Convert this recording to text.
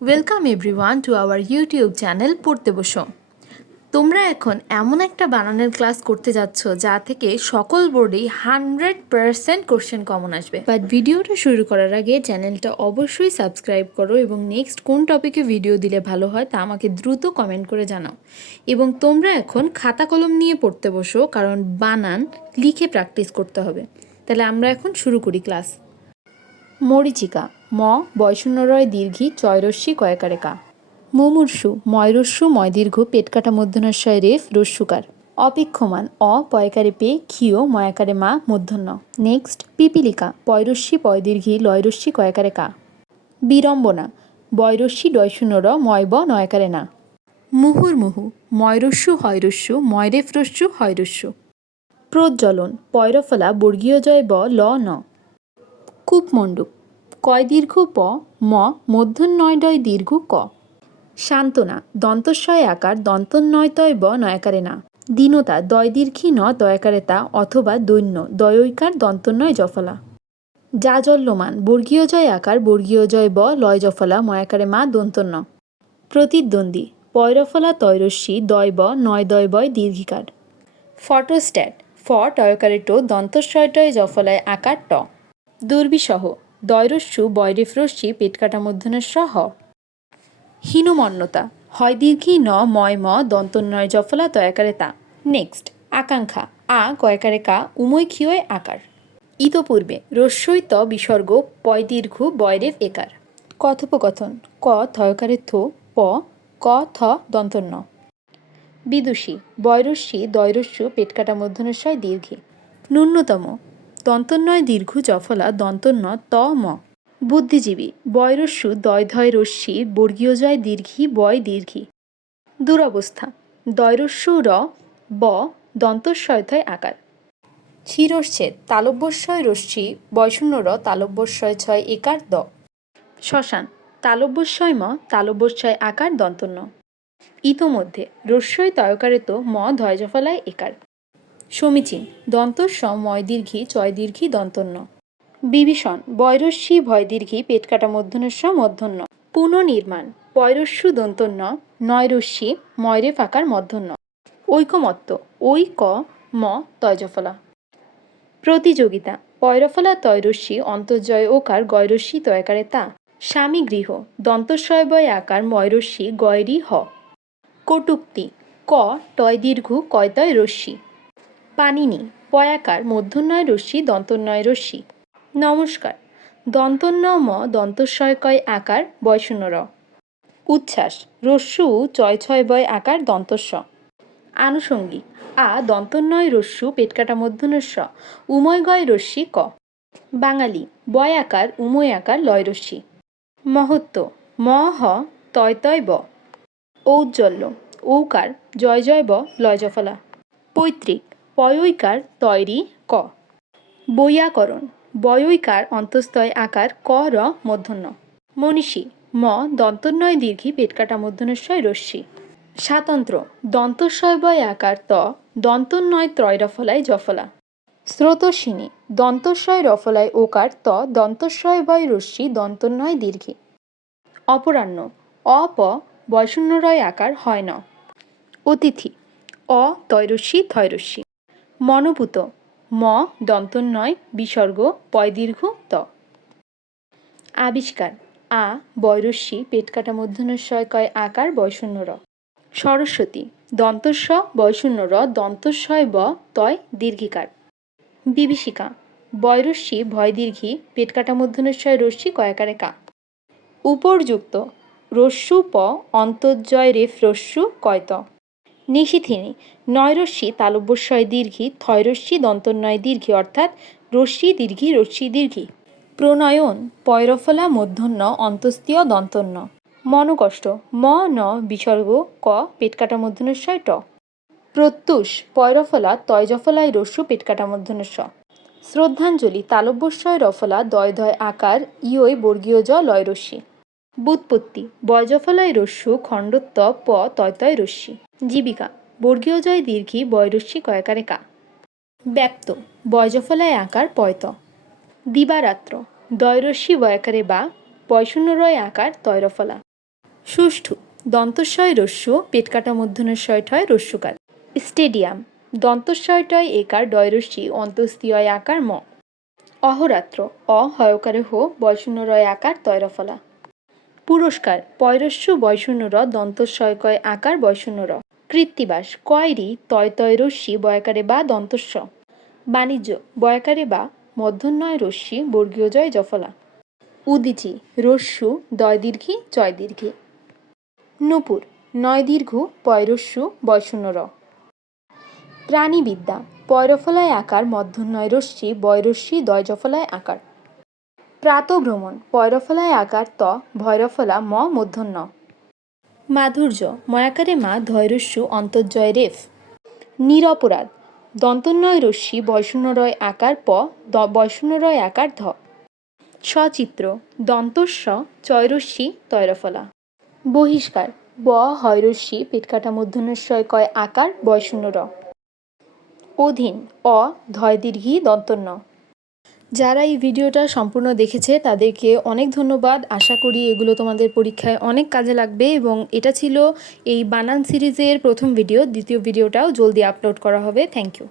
Welcome everyone to our YouTube channel পড়তে বসো। তোমরা এখন এমন একটা বানানের ক্লাস করতে যাচ্ছ যা থেকে সকল বোর্ডেই 100% কোশ্চেন কমন আসবে। বাট ভিডিওটা শুরু করার আগে চ্যানেলটা অবশ্যই সাবস্ক্রাইব করো এবং নেক্সট কোন টপিকে ভিডিও দিলে ভালো হয় তা আমাকে দ্রুত কমেন্ট করে জানাও। এবং তোমরা এখন খাতা কলম নিয়ে পড়তে বসো, কারণ বানান লিখে প্র্যাকটিস করতে হবে। তাহলে আমরা এখন শুরু করি ক্লাস। মরীচিকা, ম বয়শূন্যরয় দীর্ঘী চয়রস্যি কয়কারে কা। মুমূর্ষু, ময়রস্যু ময়দীর্ঘ পেটকাটা মধ্যনাশয় রেফ রস্যুকার। অপেক্ষমান, অ পয়কারে পে ক্ষীয় ময়াকারে মা মূর্ধন্য। নেক্সট পিপিলিকা, পয়রস্যি পয়দীর্ঘী লয়রস্যি কয়কারে কা। বিড়ম্বনা, বয়রস্যি ডয়শূন্যর ময়ব নয়কারে না। মুহুর্মুহু, ময়রস্যু হয়রস্যু ময়রেফ রস্যু হয়রস্যু। প্রজ্জ্বলন, পয়রফলা বর্গীয় জয় ব ল ন। কূপমণ্ডুক, কয় দীর্ঘ প ম মধ্যন্নয়ডয় দীর্ঘ ক। সান্ত্বনা, দন্তস্বয় আকার দন্তন্নয়তয় ব নয়াকারে না। দীনতা, দয় দীর্ঘী ন দয়াকারে তা অথবা দৈন্য দয়ৈকার দন্তন্নয় জফলা। জাজল্যমান, বর্গীয় জয় আকার বর্গীয় জয় ব লয় জফলা ময়াকারে মা দন্তন্য। প্রতিদ্বন্দ্বী, পয়রফলা তৈরস্যি দয় ব নয় দয় বয় দীর্ঘিকার। ফটোস্ট্যাট, ফ টয়কারে টো দন্তস্বয়টয় জফলায় আকার ট। দুর্বিসহ, দয়রস্যু বয়রেফরস্যি পেটকাটা মধ্যনাস্য হ। হীনমন্যতা, হয় দীর্ঘী ন ময় ম দন্তন্নয় জফলা তয়াকারে তা। নেক্সট আকাঙ্ক্ষা, আ কয়কারে কা উময় ক্ষীয় আকার। ইতপূর্বে রস্যই ত বিসর্গ পয় দীর্ঘ বয়রেফ একার। কথোপকথন, ক থয়কারে থো প ক থ দন্তন্য। বিদুষী, বয়রস্যি দয়রস্যু পেটকাটা মধ্যনাশয় দীর্ঘী। ন্যূনতম, দন্তন্নয় দীর্ঘ জফলা দন্তন্য ত ম। বুদ্ধিজীবী, বয়রস্যু দয় ধয় রস্যি বর্গীয় জয় দীর্ঘী বয় দীর্ঘী। দুরবস্থা, দয়রস্যু র ব দন্তস্বয়থয় আকার। শিরশ্ছেদ, তালব্যস্বয় রস্যি বয়শূন্য র তালব্যস্বয় ছয় একার দ। শ্মশান, তালব্যস্বয় ম তালব্যস্বয় আকার দন্তন্য। ইতোমধ্যে, রস্যই তয়কারে তো ম ধয় জফলায় একার। সমীচীন, দন্তস্ব ময় দীর্ঘী চয় দীর্ঘী দন্তন্য। বিভীষণ, বয়রস্যি ভয় দীর্ঘী পেটকাটা মধ্যনস্য মধ্যন্য। পুনর্নির্মাণ, পয়রস্যু দন্তন্য নয়রস্যি ময়রে ফাঁকার মধ্যন্য। ঐকমত্য, ঐ ক ম তয়জফলা। প্রতিযোগিতা, পয়রফলা তয়রস্যি অন্তর্জয় ওকার গয়রস্যি তয়কারে তা। স্বামী গৃহ, দন্তস্বয় বয় আকার ময়রস্যি গয়রি হ। কটুক্তি, ক টয় দীর্ঘ কয়তয় রস্যি। পানিনি, পয়াকার মধ্যন্নয় রস্যি দন্তন্নয় রস্যি। নমস্কার, দন্তন্য ম দন্তস্বয় কয় আকার বয়শূন্য র। উচ্ছ্বাস, রস্যু চয় ছয় বয় আকার দন্তস্ব। আনুষঙ্গিক, আ দন্তন্নয় রস্যু পেটকাটা মধ্যনস্য উময় গয় রস্যি ক। বাঙালি, বয় আকার উময় আকার লয় রস্যি। মহত্ব, ম হ তয় তয় ব। ঔজ্জ্বল্য, ঔকার জয় জয় ব লয় জফলা। পৈতৃক, পয়ৈকার তয়রি ক। বৈয়াকরণ, বয়ৈকার অন্তস্তয় আকার ক র মধ্যন্য। মনীষী, ম দন্তন্নয় দীর্ঘী পেটকাটা মধ্যনস্বয় রস্যি। স্বাতন্ত্র, দন্তস্বয় বয় আকার ত দন্তন্নয় ত্রয় রফলায় জফলা। স্রোতস্বিনী, দন্তস্বয় রফলায় ওকার ত দন্তস্বয় বয় রস্যি দন্তন্নয় দীর্ঘী। অপরাহ্ন, অপ বয়শূন্যরয় আকার হয় ন। অতিথি, অ তয়রস্যি থয়রস্যি। মনোভূত, ম দন্তন্নয় বিসর্গ পয় দীর্ঘ ত। আবিষ্কার, আ বয়রস্যি পেটকাটা মধ্যনস্বয় কয় আকার বয়শূন্য র। সরস্বতী, দন্তস্ব বয়শূন্য র দন্তস্বয় ব তয় দীর্ঘিকার। বিভীষিকা, বয়রস্যি ভয় দীর্ঘী পেটকাটা মধ্যনস্বয় রস্যি কয়াকারে কা। উপরযুক্ত, রস্যু প অন্তর্জয় রেফ রস্যু কয়ত। নিশিথিনী, নয়রস্যি তালব্যস্বয় দীর্ঘী থয়রস্যি দন্তন্নয় দীর্ঘী অর্থাৎ রস্যি দীর্ঘী রস্যি দীর্ঘী। প্রণয়ন, পয়রফলা মধ্যন্য অন্তস্তীয় দন্তন্য। মনকষ্ট, ম ন বিসর্গ ক পেটকাটা মধ্যনস্বয় ট। প্রত্যুষ, পয়রফলা তয়জফলায় রস্যু পেটকাটা মধ্যনস্য। শ্রদ্ধাঞ্জলি, তালব্যস্বয় রফলা দয় ধয় আকার ইয়ৈ বর্গীয় জ লয় রস্যি। ব্যুৎপত্তি, বয়জফলায় রস্যু খণ্ডত্ব প তয়তয় রস্যি। জীবিকা, বর্গীয় জয় দীর্ঘী বয়রস্যি কয়াকারে কা। ব্যপ্ত, বয়জফলায় আকার পয়ত। দিবারাত্র, দয়রস্যি বয়াকারে বা বয়শূন্যরয় আকার তয়রফলা। সুষ্ঠু দন্তস্বয় রস্যু পেট কাটা মূর্ধন্যস্বয় ঠয় রস্যুকার। স্টেডিয়াম দন্তস্বয় টয় একার ডয়রস্যি অন্তস্তীয় আকার ম। অহরাত্র অ হয়কারে হো বয়শূন্য রয় আকার তয়রফলা। পুরস্কার পয়রস্যু বয়শূন্য র দন্তস্বয়কয় আকার বয়শূন্য র। কৃত্তিবাস কয়রি তয় তয় রস্যি বয়াকারে বা দন্তস্ব। বাণিজ্য বয়াকারে বা মধ্যন্বয় রস্যি বর্গীয় জয় জফলা। উদিচি রস্যু দয় দীর্ঘি চয় দীর্ঘি। নূপুর নয় দীর্ঘ পয়রস্যু বয়শূন্য র। প্রাণীবিদ্যা পয়রফলায় আকার মধ্যন্বয় রস্যি বয়রস্যি দয় জফলায় আকার। প্রাতভ্রমণ পয়রফলায় আকার ত ভৈরফলা ম মূর্ধন্য। মাধুর্য ময়াকারে মা ধৈরস্যু অন্তর্জয় রেফ। নিরপরাধ দন্তন্বয় রস্যি বয়শূন্য রয় আকার প বয়শূন্য রয় আকার ধ। সচিত্র দন্তস্ব চয়রস্যি তৈরফলা। বহিষ্কার ব হয়রস্যি পেটকাটা মূর্ধন্যস্বয় কয় আকার বয়শূন্য র। অধীন অ ধয় দীর্ঘি দন্তন্য। যারা এই ভিডিওটা সম্পূর্ণ দেখেছে তাদেরকে অনেক ধন্যবাদ। আশা করি এগুলো তোমাদের পরীক্ষায় অনেক কাজে লাগবে এবং এটা ছিল এই বানান সিরিজের প্রথম ভিডিও। দ্বিতীয় ভিডিওটাও জলদি আপলোড করা হবে। Thank you.